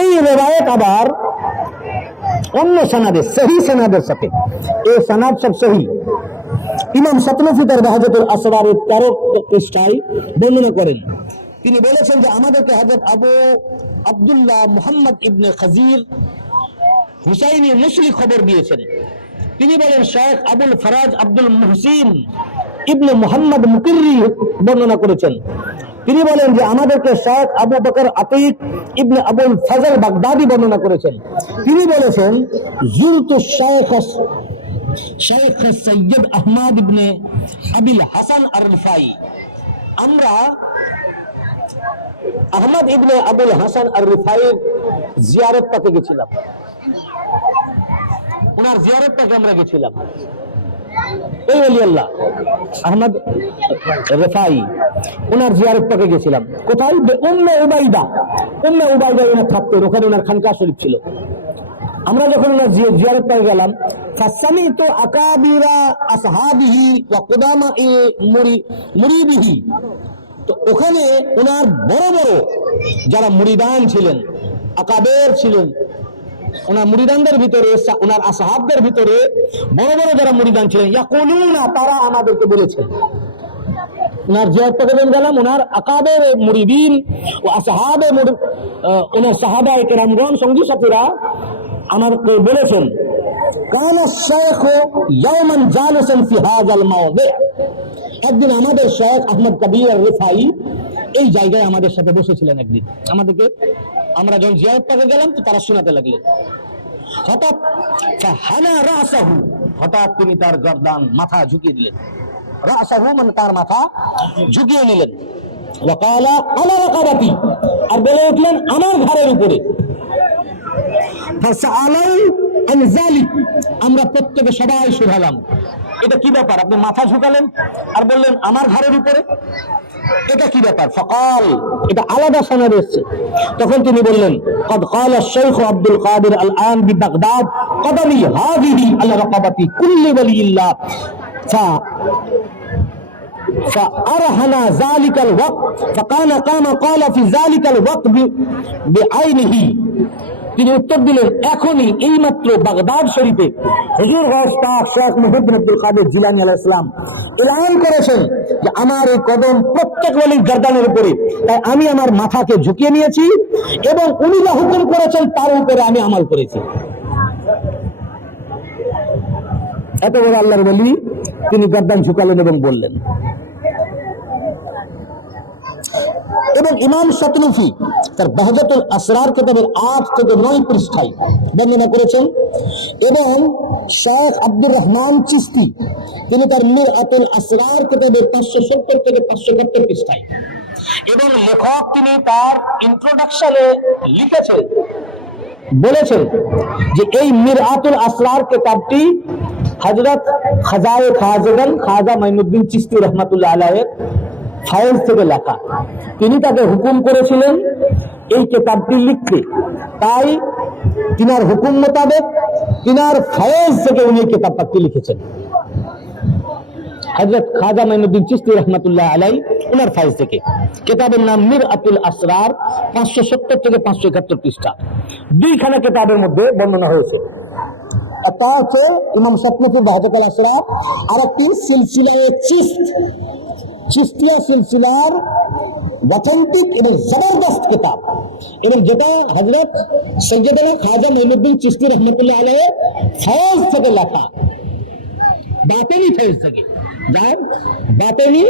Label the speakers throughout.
Speaker 1: এই রেবায়ত আবার অন্য সনাদের, সহি সনাদের সাথে। এই সনাদ সব সহি। ইমাম সতনফি তার বাহাজতুল আসরারের তেরো পৃষ্ঠায় বর্ণনা করেন। তিনি বলেছেন যে আমাদেরকে হাজরত আবু আব্দুল্লাহ মুহাম্মদ ইবনে খাজির হুসাইনি মুসলি খবর দিয়েছেন। তিনি বলেন, শেখ আবুল ফরাজ আব্দুল মুহসিন ইবনে মোহাম্মদ মুকিরি বর্ণনা করেছেন। তিনি বলেন যে আমাদেরকে শেখ আবু বকর আতিক ইবনে আবুল ফজল বাগদাদি বর্ণনা করেছেন। তিনি বলেছেন জুলতু শেখ শেখ সৈয়দ আহমদ ইবনে আবিল হাসান আমরা আহমদ ইবনে আবুল হাসান আর রিফাইয়ের জিয়ারত পাতে গেছিলাম। ওনার জিয়ারত পাকে আমরা গেছিলাম। এই অলি আহমদ রেফাই ওনার জিয়ারত পাকে গেছিলাম। কোথায়? উম্মে উবাইদা। উম্মে উবাইদা ওনার থাকতেন, ওখানে ওনার খানকা শরীফ ছিল। আমরা যখন ওনার জিয়ারত গেলাম ফাসামি তো আকাবিরা আসহাবিহি ওয়া কুদামা ই মুরি মুরিদিহি। তো ওখানে ওনার বড় বড় যারা মুরিদান ছিলেন, আকাবের ছিলেন ওনার মুরিদানদের ভিতরে, ওনার আসাহাবদের ভিতরে বড় বড় যারা মুরিদান ছিলেন, ইয়াকুলুনা, তারা আমাদেরকে বলেছেন। ওনার জিয়ারত থেকে গেলাম, ওনার ও আসাহাবে ওনার সঙ্গী সাথীরা বলেছেন শেখ একদিন আমাদের শেখ আহমদ কবির রিফাই এই জায়গায় আমাদের সাথে বসেছিলেন একদিন। আমাদেরকে আমরা যখন জিয়ারত পাকে গেলাম, তো তারা শোনাতে লাগলেন হঠাৎ ফাহানা রাসাহু, হঠাৎ তিনি তার গর্দান মাথা ঝুঁকিয়ে দিলেন। রাসাহু মানে তার মাথা ঝুঁকিয়ে নিলেন। ওয়াকালা আলা রাকাবাতি আর বলে উঠলেন, আমার ঘরের উপরে। ফাসআলাউ আমরা প্রত্যেকে সবাই শুধালাম। এটা কি ব্যাপার? আপনি মাথা ঝুঁকালেন আর বললেন, আমার ঘরের উপরে? এটা কি ব্যাপার ফকাল এটা আলাদা সনদ এসেছে তখন তিনি বললেন قد قال الشيخ عبد القادر الآن ببغداد قدمي هذه على رقبة كل ولي الله ف فأرهنا ذلك الوقت فكان قام قال في ذلك الوقت ب- بعينه তিনি উত্তর দিলেন, এখনই এইমাত্র বাগদাদ শরীফে। হুজুর শেখ আব্দুল কাদের জিলানী আলাইহিস সালাম এলান করেছেন যে আমার এই কদম প্রত্যেক ওলির গর্দানের উপরে। তাই আমি আমার মাথাকে ঝুঁকিয়ে নিয়েছি এবং উনি যা হুকুম করেছেন তার উপরে আমি আমল করেছি। এত বড় আল্লাহর বলি তিনি গর্দান ঝুঁকালেন এবং বললেন। এবং ইমাম শতনফি তার বাহজাতুল আসরার কিতাবের আট থেকে নয় পৃষ্ঠায় বর্ণনা করেছেন এবং শেখ আব্দুর রহমান চিস্তি, তিনি তার মির আতুল আসরার কিতাবের পাঁচশো সত্তর থেকে পাঁচশো একাত্তর পৃষ্ঠায়। এবং লেখক তিনি তার ইন্ট্রোডাকশনে লিখেছেন, বলেছেন যে এই মির আতুল আসরার কিতাবটি হজরত খাজায়ে খাজগন খাজা মাইনুদ্দিন চিস্তি রহমাতুল্লাহ আলাহের ফায়েজ থেকে লেখা। তিনি তাকে হুকুম করেছিলেন, এই কেতাবটি লিখতে। তাই তিনার হুকুম মোতাবেক তিনার ফায়েজ থেকে উনি এই কেতাবটি লিখেছেন। হজরত খাজা মাইনুদ্দিন চিস্তি রহমতুল্লাহ আলাই উনার ফাইজ থেকে। কেতাবের নাম মির আতুল আসরার পাঁচশো সত্তর থেকে পাঁচশো একাত্তর পৃষ্ঠা। দুইখানা কেতাবের মধ্যে বর্ণনা হয়েছে। একটা হচ্ছে ইমাম সতমুখী বাহাজাতুল আসরার আর একটি সিলসিলায় চিস্ত, চিস্তিয়া এবং জবরদস্ত কিতাব। এবং যেটা হজরত সৈয়দনা খাজা মঈনুদ্দিন চিস্তি রহমতুল্লাহ আলহ ফয়েজ থেকে লেখা। বাতেনি ফয়েজ থেকে। যার বাতেনি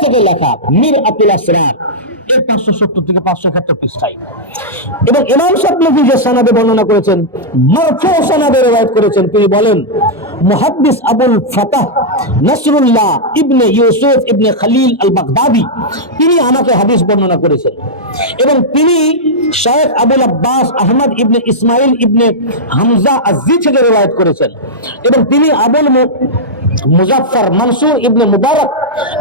Speaker 1: থেকে লেখা মির আসরার এর পাঁচশো সত্তর থেকে পাঁচশো একাত্তর পৃষ্ঠায়। এবং ইমাম সাতনবী যে সানাদে বর্ণনা করেছেন, মারফু সানাদে রেওয়ায়াত করেছেন, তিনি বলেন, মুহাদ্দিস Abul Fatah Nasrullah ibn Yusuf ibn Khalil al Baghdadi তিনি আমাকে হাদিস বর্ণনা করেছেন। এবং তিনি শেখ আবুল আব্বাস আহমদ ইবনে ইসমাইল ইবনে হামজা আজি থেকে রেওয়ায়াত করেছেন। এবং তিনি আবুল মু- মুজাফফর মনসুর ইবনে মুবারক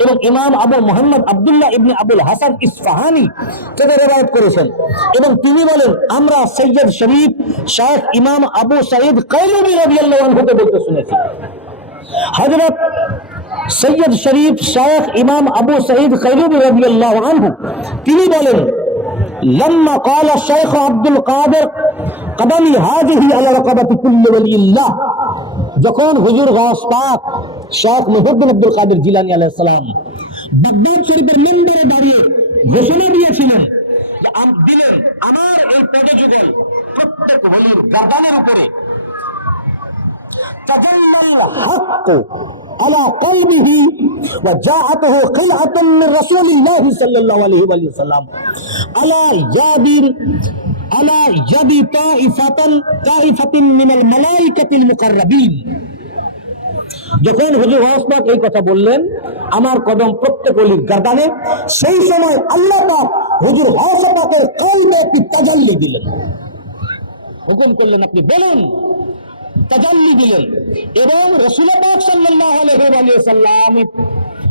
Speaker 1: এবং ইমাম আবু মোহাম্মদ আব্দুল্লাহ ইবনে আবুল হাসান ইসফাহানি থেকে রেবায়ত করেছেন। এবং তিনি বলেন, আমরা সৈয়দ শরীফ শেখ ইমাম আবু সঈদ কৈলবী রাদিয়াল্লাহু আনহুকে বলতে শুনেছি। হযরত সৈয়দ শরীফ শেখ ইমাম আবু সঈদ কৈলবী রাদিয়াল্লাহু আনহু, তিনি বলেন لما قال الشيخ عبد القادر قدمي هذه على رقبة كل ولي الله যখন হুজুর গাছ পাক শেখ মুহিউদ্দিন আব্দুল কাদের জিলানী আলাইহিস সালাম বাগদাদ শরীফের মেম্বারে দাঁড়িয়ে ঘোষণা দিয়েছিলেন যে আম- দিলেন আমার এই পদযুগল প্রত্যেক ওলির গার্দানের উপরে تجلى الحق على قلبه وجاءته قلعة من رسول الله صلى الله عليه وآله وسلم যখন হজুর এই কথা বললেন, আমার কদম প্রত্যেক অলির গাদানে সেই সময় আল্লাহ হজুর হসপাকের একটি তাজাল্লি দিলেন। হুকুম করলেন আপনি বলুন, তাজাল্লি দিলেন। এবং রসুলাবাক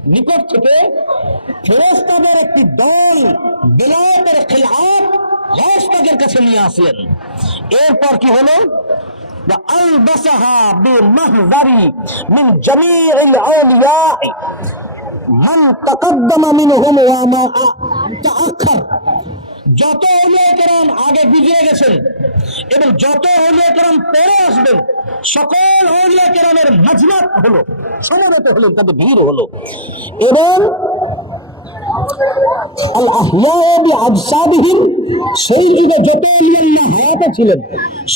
Speaker 1: নিকট থেকে ফেরস্তাদের একটি দল বেলায় কাছে নিয়ে আসলেন এরপর কি হলো? যত অলিয়া আগে গুজরে গেছেন এবং যত অলিয়া পরে আসবেন, সকল অলিয়া কেরামের হলো সমবেত হলো, তাদের ভিড় হলো। এবং সেই যুগে যত এলিয়াল্লাহ হায়াতে ছিলেন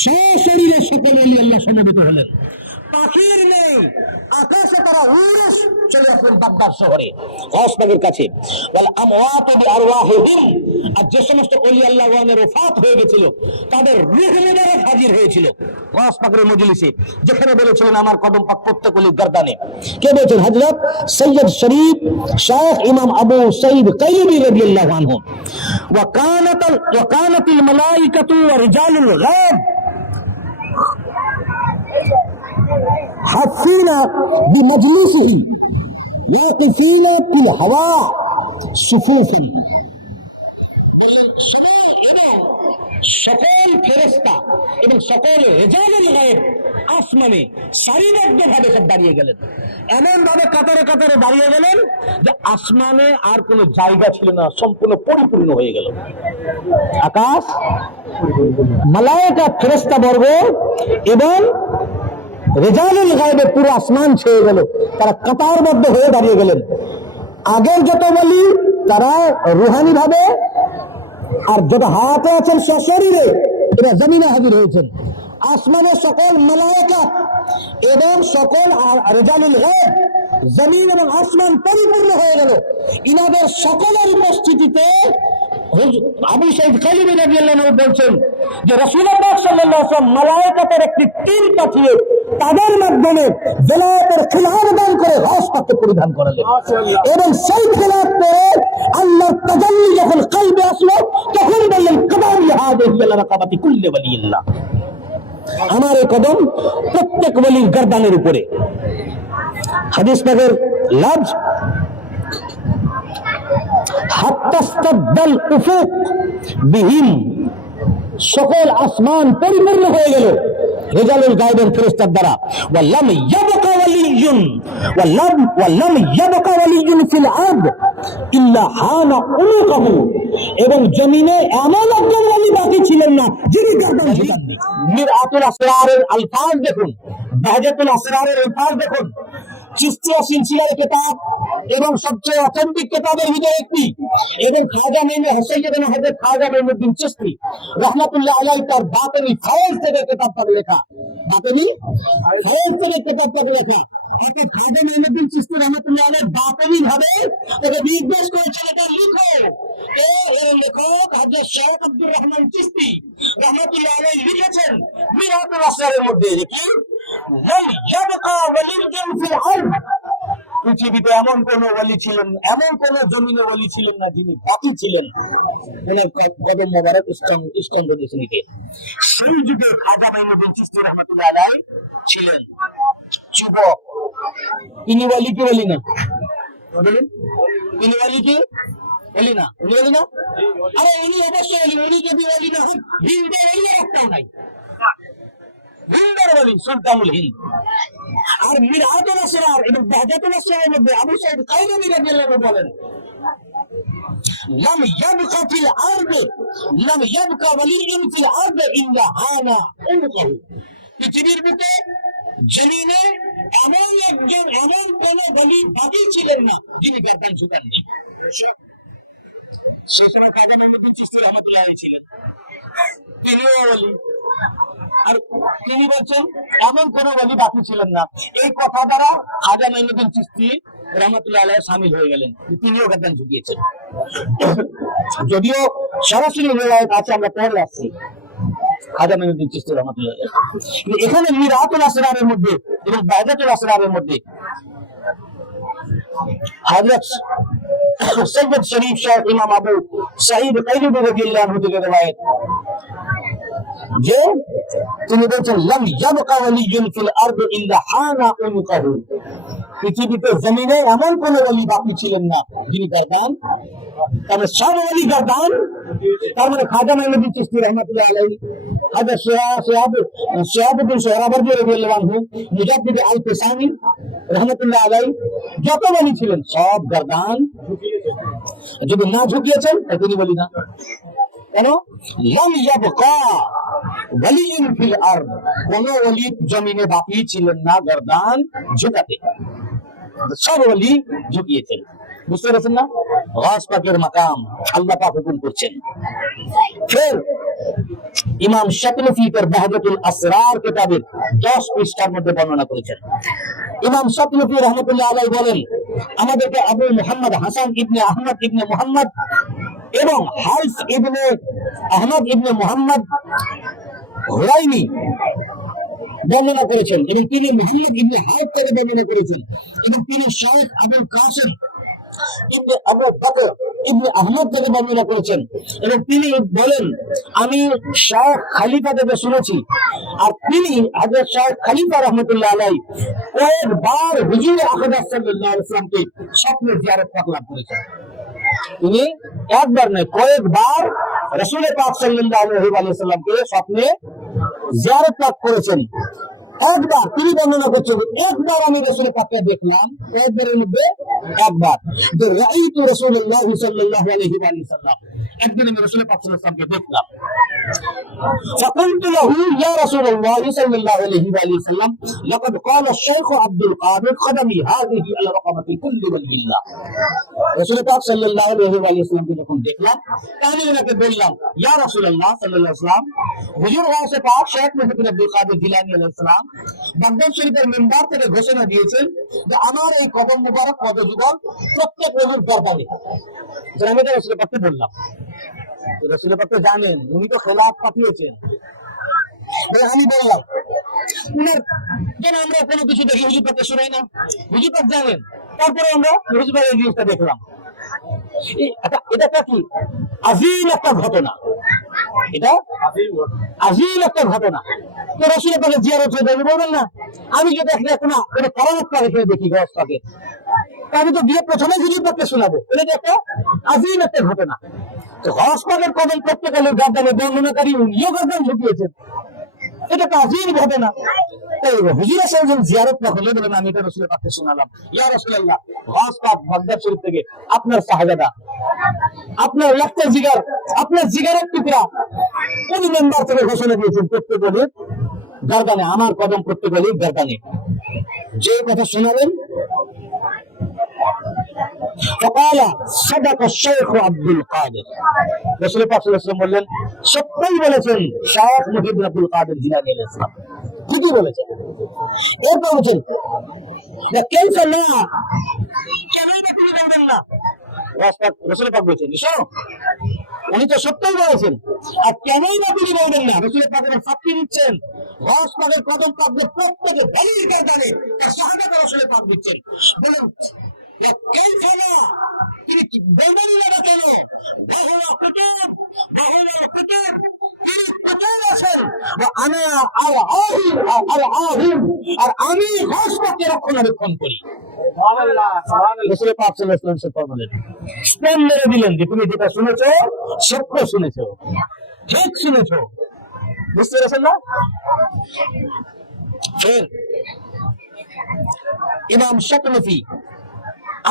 Speaker 1: সশরীরে সকল এলিয়াল্লাহ সমবেত হলেন। পাখির নেই। আকাশে তারা উড়ে চলে আসলেন বাগদাদ শহরে। কসবাগের কাছে। বল, আমওয়াত বিআরওয়াহিহিম। আর যে সমস্ত ওলি আল্লাহ ওয়ানের ওফাত হয়ে গেছিল, তাদের রূহ মুবারক হাজির হয়েছিল। কসবাগের মজলিসে, যেখানে বলেছিলেন, আমার কদম পাক প্রত্যেক ওলির গর্দানে। কে বলছেন, হযরত সৈয়দ শরীফ শাইখ ইমাম আবু সাইদ কাইয়ুবি রাদিয়াল্লাহু আনহু। ওয়া কানাত ওয়া কানাতিল মালাইকাতু ওয়া রিজালুল গায়ব। حفين بمجلسه واقفين في الهواء صفوفا সকল ফেরেস্তা এবং সকল রেজালের গায়েব আসমানে সারিবদ্ধ ভাবে সব দাঁড়িয়ে গেলেন এমন ভাবে কাতারে কাতারে দাঁড়িয়ে গেলেন যে আসমানে আর কোনো জায়গা ছিল না সম্পূর্ণ পরিপূর্ণ হয়ে গেল আকাশ মালায়কা ফেরেস্তা বর্গ এবং রেজালুল গায়েবে পুরো আসমান ছেয়ে গেল। তারা কাতারবদ্ধ হয়ে দাঁড়িয়ে গেলেন। আগের যত বলি, তারা রুহানি ভাবে আর যত হাতে আছেন সশরীরে, এরা জমিনে হাজির হয়েছেন। আসমানের সকল মালায়কা এবং সকল রেজালুল গায়েব জমিন এবং আসমান পরিপূর্ণ হয়ে গেল। ইনাদের সকলের উপস্থিতিতে আবু সাইদ খালিদ বলছেন যে আলাইহি ওয়াসাল্লাম মালায়েকাতের একটি টিম পাঠিয়ে তাদের মাধ্যমে বেলায়েতের খিলাফ দান করে হজ পরিধান করালেন। এবং সেই খিলাফ পরে আল্লাহর তাজাল্লি যখন কলবে আসলো তখন বললেন কদম হাদিহি আলা রাকাবাতি কুল্লি ওয়ালিল্লাহ। আমার এই কদম প্রত্যেক ওলির গর্দানের উপরে। হাদিস পাকের লাভ হাত্তাস্তাদ্দাল উফুক বিহীন সকল আসমান পরিপূর্ণ হয়ে গেল। রেজালুল গায়বের ফেরেশতার দ্বারা ওয়াল্লাম ইয়াবকা ওয়ালিয়ুন ওয়াল্লাম ওয়াল্লাম ইয়াবকা ওয়ালিয়ুন ফিল আরদ ইল্লা হানা উনুকাহু এবং জমিনে এমন একজন ওলি বাকি ছিলেন না যিনি গর্দান ঝুঁকাননি মিরআতুল আসরারের আলফাজ দেখুন বাহজাতুল আসরারের আলফাজ দেখুন। চিস্তিয়া সিলসিলার কিতাব এবং সবচেয়ে অথেন্টিক কিতাবের ভিতরে একটি। এবং খাজা মেমে হসাইয়িদানা হযরত খাজা মেমুদ্দিন চিশতি। রাহমাতুল্লাহ আলাইহি তার বাতিনি ফায়েজ থেকে কিতাবটা লেখা। বাতিনি ফায়েজ থেকে কিতাবটা লেখা। এতে খাজা রাহমাতুল্লাহ আলাইহি বাতিনি ভাবে তাকে নির্দেশ এটা লিখো এর লেখক হযরত শেখ আব্দুর রহমান চিশতি। রাহমাতুল্লাহ আলাইহি লিখেছেন, মিরাতুল আসরারের মধ্যে কি ফিল আরদ। পৃথিবীতে এমন কোন ওলি ছিলেন এমন কোন জমিনে ওলি ছিলেন না যিনি বাকি ছিলেন। ওনার ক- কদম মোবারক ইস্কন্দ দেশনীকে সেই যুগে খাজা মাইনুদ্দিন চিস্তি রহমতুল্লাহ আলাই ছিলেন। যুবক। ইনি ওলি কি বলি না? ইনি ওলি কি বলি না? উনি বলি না? আরে ইনি অবশ্যই ওলি উনি যদি ওলি না হন হিন্দে ওলি একটা নাই। হিন্দের ওলি সুলতানুল হিন্দ। আর মিরাতুল আসরার এবং বাহজাতুল আসরারের মধ্যে আবু সাইদ কাইরুনি রাদিয়াল্লাহু আনহু বলেন لم يبق في الأرض لم يبق ولي في الأرض إلا هانا عنقه পৃথিবীর বুকে জমিনে এমন একজন এমন কোন বলি বাকি ছিলেন না যিনি গর্দান ঝুঁকাননি সে সময় কাজা মেহমুদ্দিন চিস্তি রহমতুল্লাহ ছিলেন তিনিও বলি আর তিনি বলছেন, এমন কোন বলি বাকি ছিলেন না। এই কথা দ্বারা খাজা মাইনুদ্দিন চিস্তি রহমতুল্লাহ আলাইহ সামিল হয়ে গেলেন। তিনিও গর্দান ঝুঁকিয়েছেন যদিও সরাসরি আছে আমরা পড়ে আসছি খাজা চিস্তি রহমতুল্লাহ এখানে মিরাতুল আসরারের মধ্যে এবং আসরারের মধ্যে সৈয়দ শরীফ শাহ ইমাম আবু সাঈদ কাইলুবি রাদিয়াল্লাহু আনহু থেকে যে তিনি বলছেন, লাম ইয়াবকা ওয়ালিয়ুন ফিল আরদি ইল্লা হানা উনকাহু পৃথিবীতে জমিনে এমন কোন ওলি বাকি ছিলেন না, যিনি গর্দান তবে সব ওলি গর্দান তার মানে খাজা মেহমুদ্দিন চিস্তি রহমতুল্লাহ আলাইহি, খাজা শিহাব শিহাব শিহাবুদ্দিন সোহরাবর্দী রাদিয়াল্লাহু আনহু, মুজাদ্দিদ আল কিসানি রহমতুল্লাহ আলাইহি, যত ওলি ছিলেন সব গর্দান যদি না ঝুঁকিয়েছেন তিনি বলি না। কেন? লাম ইয়াবকা কোন জমিনে ছিলেন না ঝুঁকাতে সব ঝুঁকিয়েছেন বুঝতে পেরেছেন না? গাছ পাকের মাকাম আল্লাহ পাক হুকুম করছেন। ফের ইমাম শাতলফি তার বাহাদুল আসরার দশ পৃষ্ঠার মধ্যে বর্ণনা করেছেন। ইমাম শাতলফি রহমতুল্লাহ আলাই বলেন, আমাদেরকে আবু মোহাম্মদ হাসান ইবনে আহমদ ইবনে মোহাম্মদ এবং হাইস ইবনে আহমদ ইবনে মোহাম্মদ হুরাইনি বর্ণনা করেছেন এবং তিনি মোহাম্মদ ইবনে বর্ণনা করেছেন এবং তিনি শাহেখ আবুল কাসেম ইবনে আবু বকর ইবনে আহমদ বর্ণনা করেছেন এবং তিনি বলেন, আমি শাহ খালিফা থেকে শুনেছি। আর তিনি হযরত শাহ খালিফা রহমতুল্লাহ আলাই কয়েকবার হুজুর আলাইহি ওয়াসাল্লামকে স্বপ্নে জিয়ারত পাক লাভ করেছেন। তিনি একবার নয়, কয়েকবার রসুল পাক সাল্লামকে স্বপ্নে জিয়ারত পাক করেছেন। একবার, তিনি বর্ণনা করছেন একবার আমি রসুল পাককে দেখলাম, একবারের মধ্যে একবার। রাইতু রাসূলুল্লাহ সাল্লাল্লাহু আলাইহি সাল্লাম একদিন আমি রসুল পাক সাল্লামকে দেখলাম। فقلت له يا رسول الله صلى الله عليه وآله وسلم لقد قال الشيخ عبد القادر قدمي هذه على رقبة كل ولي الله রসুল পাক সাল্লাল্লাহু আলাইহি ওয়া সাল্লামকে যখন দেখলাম তাহলে ওনাকে বললাম ইয়া রাসূলুল্লাহ সাল্লাল্লাহু আলাইহি ওয়াসাল্লাম হুজুর গাউসে পাক শেখ মুহিউদ্দিন আব্দুল কাদের জিলানী আলাইহিস সালাম বাগদাদ শরীফের মিম্বার থেকে ঘোষণা দিয়েছেন যে আমার এই কদম মুবারক পদযুগল প্রত্যেক রোজের দরবারে যেটা আমি তো রসুল পাককে বললাম তো রসুল পাক তো জানেন উনি তো খেলাফ পাঠিয়েছেন। আমি বললাম। উনার যেন আমরা কোনো কিছু দেখি? হুজুর পাককে শোনাই না। হুজুর পাক জানেন তারপরে আমরা হুজুর পাকের জিনিসটা দেখলাম। এটা- এটা একটা কি? আজিম একটা ঘটনা। এটা? আজিম একটা ঘটনা। তো রসুল পাকে জিয়ারত হয়ে যাবে বলবেন না? আমি যে দেখলে এখন কোনো দেখি গছটাকে তা আমি তো গিয়ে প্রথমে হুজুর পাককে শোনাবো। এটা একটা আজিম একটা ঘটনা? তো হস পাকের কদম গেলে গার্দানে বর্ণনাকারী উনিও গার্দান ঝুঁকিয়েছেন এটা হুজুর জিয়ারত না আপনার জিগার, আপনার টুকরা মেম্বার থেকে ঘোষণা আমার কদম প্রত্যেক যে কথা শোনালেন فقال صدق الشيخ عبد القادر রসুল পাক সাল্লাল্লাহু আলাইহি ওয়াসাল্লাম বললেন সত্যই বলেছেন শাহ মুহিউদ্দিন আব্দুল কাদের জিলানী আলাইহিস সালাম ঠিকই বলেছেন এরপর বলছেন كيف لا কেনই বা তিনি বলবেন না রসুল পাক বলছেন শোনো উনি তো সত্যই বলেছেন আর কেনই বা তিনি বলবেন না রসুল পাকের সাক্ষী দিচ্ছেন রস পাকের কদম পাকবে প্রত্যেকে দলিল কার জানে তার শাহাদাত রসুল পাক দিচ্ছেন বলুন কেউ ফেলা তিনি বলবেন না কেন বহুল অপ্রতিম বহুল অপ্রতিম তিনি কোথায় আছেন আমি আর আহিম তুমি যেটা শুনেছো সত্য শুনেছো ঠিক শুনেছো বুঝতে পেরেছেন না ইমাম শাকনফি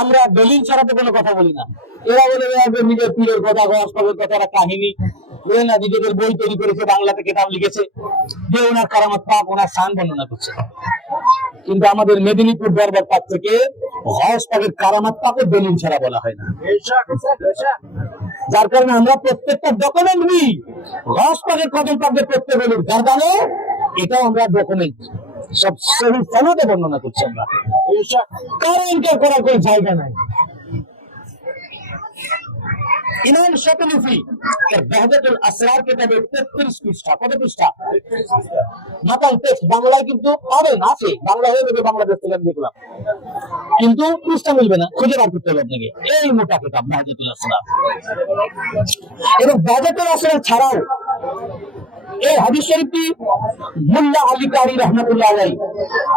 Speaker 1: আমরা দলিল ছাড়া তো কোনো কথা বলি না। এরা বলে নিজের পীরের কথা গসপের কথা একটা কাহিনী না, নিজেদের বই তৈরি করেছে, বাংলাতে কেতাব লিখেছে। যে ওনার কারামত পাক, ওনার শান বর্ণনা করছে। কিন্তু আমাদের মেদিনীপুর দরবার পাক থেকে হস পাকের কারামাত পাকের দলিল ছাড়া বলা হয় না। যার কারণে আমরা প্রত্যেকটা ডকুমেন্ট নিই। হস পাকের কদম পাকের প্রত্যেক যার কারণে এটাও আমরা ডকুমেন্ট সব সহি বর্ণনা করছি আমরা। কারও ইনকার করার জায়গা নাই। ইমাম আসরার কিতাবে 33 পৃষ্ঠা, কত পৃষ্ঠা? টেক্সট বাংলায় কিন্তু পাবেন আছে। বাংলা হয়ে যাবে, বাংলাদেশ থেকে দেখলাম। কিন্তু পৃষ্ঠা মিলবে না, খুঁজে বার করতে হবে আপনাকে। এই মোটা কিতাব বাহদাতুল আসরার। এবং বাহদাতুল আসরার ছাড়াও এই হাদিস শরীফটি মুল্লা আলী কারি রহমতুল্লাহ আলাই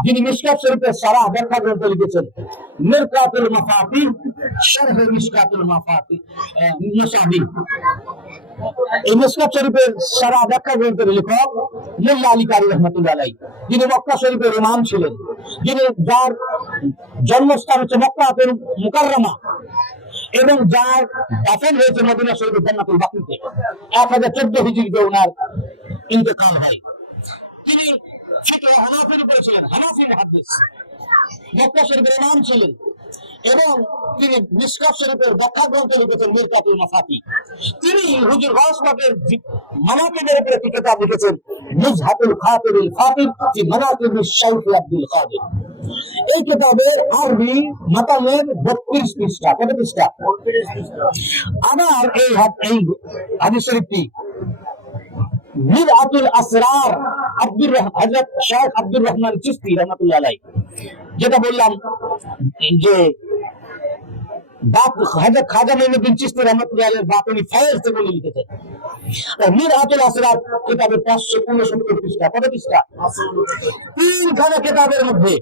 Speaker 1: যিনি মিশকাত শরীফের সারা ব্যাখ্যা গ্রন্থ লিখেছেন, মিরকাতুল মাফাতি শরহ মিশকাতুল মাফাতি এই মিশকাত শরীফের সারা ব্যাখ্যা গ্রন্থের লেখক মুল্লা আলী কারি রহমতুল্লাহ আলাই যিনি মক্কা শরীফের ইমাম ছিলেন, যিনি যার জন্মস্থান হচ্ছে মক্কা মুকাররমা এবং যার দাফন হয়েছে মদিনা শরীফের জান্নাতুল বাকিতে। এক হাজার চোদ্দ হিজরিতে ওনার ইন্তেকাল হয়। তিনি ফিকে হানাফির উপরে ছিলেন, হানাফি মুহাদ্দিস। মক্কা শরীফের ইমাম ছিলেন এবং তিনি শরীফের ব্যাখ্যা গ্রন্থ লিখেছেন মিরকাতুল মাফাতি তিনি হুজুর গাউসবাগের মানাকিবের উপরে একটি কিতাব লিখেছেন মুজহাতুল খাতিরুল খাতির ফি মানাকিবিশ শাইখ আব্দুল কাদের এই কিতাবের আরবি বত্রিশ পৃষ্ঠা, কত পৃষ্ঠা? আবার এই হাদিস শরীফটি মিরআতুল আসরার আব্দুর হযরত শেখ আব্দুর রহমান চিশতি রহমাতুল্লাহ আলাইহি। যেটা বললাম যে বাপ হযরত খাজা মঈনুদ্দিন চিশতি রহমাতুল্লাহ আলাইহির বাপ, উনি ফয়েজ থেকে লিখেছেন। আর আসরার কিতাবের 569 পৃষ্ঠা। কত পৃষ্ঠা? তিনখানা কিতাবের মধ্যে।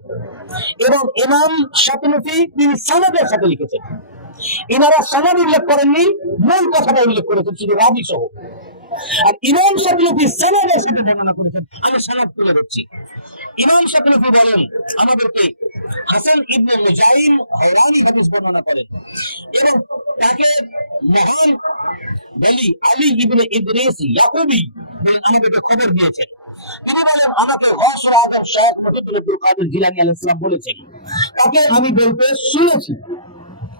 Speaker 1: এবং ইমাম শাফিঈ তিনি সনদের সাথে লিখেছেন। এনারা সনদ উল্লেখ করেননি, মূল কথাটা উল্লেখ করেছেন, শুধু রাবি সহ আর ইমাম সনদের সাথে করেছেন। আমি তুলে দিচ্ছি ইমাম শাফিঈ বলেন, আমাদেরকে হাসান ইবনে মুজাহিম হাদিস বর্ণনা করেন এবং তাকে মহান বলি আলী ইবনে ইদ্রিস ইয়াকুবি খবর দিয়েছেন। তাকে আমি বলতে শুনেছি।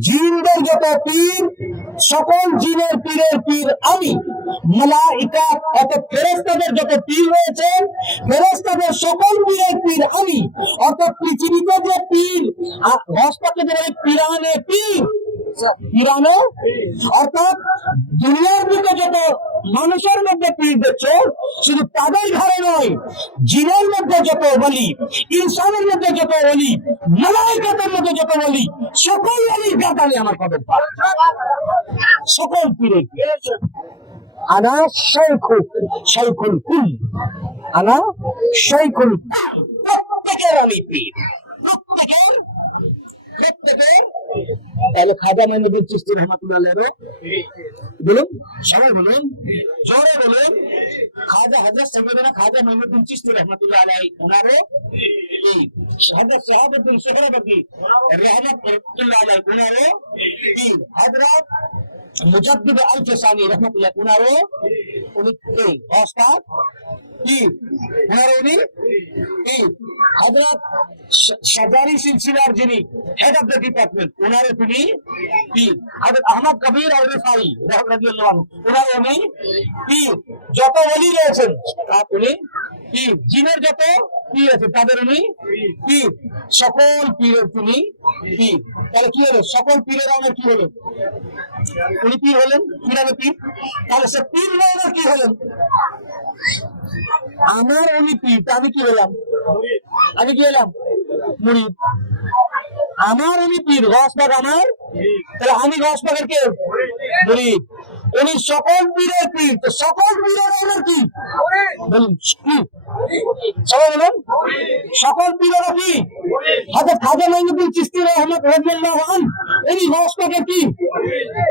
Speaker 1: জিনদের যত পীর, সকল জিনের পীরের পীর আমি। যত পীর সকল পীর আমি। অর্থাৎ পৃথিবীতে যে পীর পিরানে পীর পিরানে, অর্থাৎ দুনিয়ার বুকে যত মানুষের মধ্যে পীর দেখছ, শুধু তাদের ঘরে নয়, জিনের মধ্যে যত বলি ইনসানের মধ্যে যত বলি মালাইকাতের মধ্যে যত বলি সকল অলির গাতালে আমার কদম। সকল পীর। আনা শাইখুল শাইখুল কুল, আনা শৈখুল প্রত্যেকের আমি পীর, প্রত্যেকের তাহলে খাজা মাইনুদ্দিন চিস্তি রহমাতুল্লাহেরও বলুন। সবাই বলুন। জোরে বলুন। খাজা হযরত সৈয়দনা খাজা মাইনুদ্দিন চিস্তি রহমাতুল্লাহ আলাইহি, ওনারও এই হযরত শাহাবুদ্দিন সোহরাবর্দী রহমাতুল্লাহ আলাইহি, ওনারও এই হযরত মুজাদ্দিদ আল ফেসানি রহমাতুল্লাহ, ওনারও উনি এই ওস্তাদ কি ওনারও উনি এই হযরত সাজারি সিলসিলার যিনি হেড অফ দ্য ডিপার্টমেন্ট ওনারে কি হযরত আহমদ কবির আর রিফাই রাদিয়াল্লাহু আনহু ওনারে কি যত ওলি রয়েছেন তা উনি কি জিনের যত পীর আছে, তাদের উনি কি সকল পীরের তিনি কি তাহলে কি হলো? সকল পীরের আমার কি হলো? উনি পীর হলেন? কীভাবে পীর? তাহলে সে পীর কি হলেন? আমার উনি পীর আমি কি হলাম? আমি কি হলাম? মুড়িদ আমার উনি পীর গসবাগ আমার? তাহলে আমি গস পাকের কে? মুরিদ উনি সকল পীরের পীর, তো সকল পীরের ওনার কি? বলুন, কি? সবাই বলুন। সকল পীরের কি? হযরত খাজা মাইনুদ্দিন চিশতি রহমত আন উনি গস কি?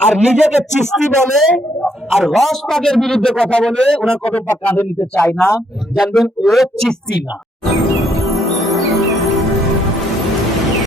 Speaker 1: আর নিজেকে চিস্তি বলে আর রস পাকের বিরুদ্ধে কথা বলে ওনার কত পাক কাঁধে নিতে চায় না। জানবেন ও চিস্তি না।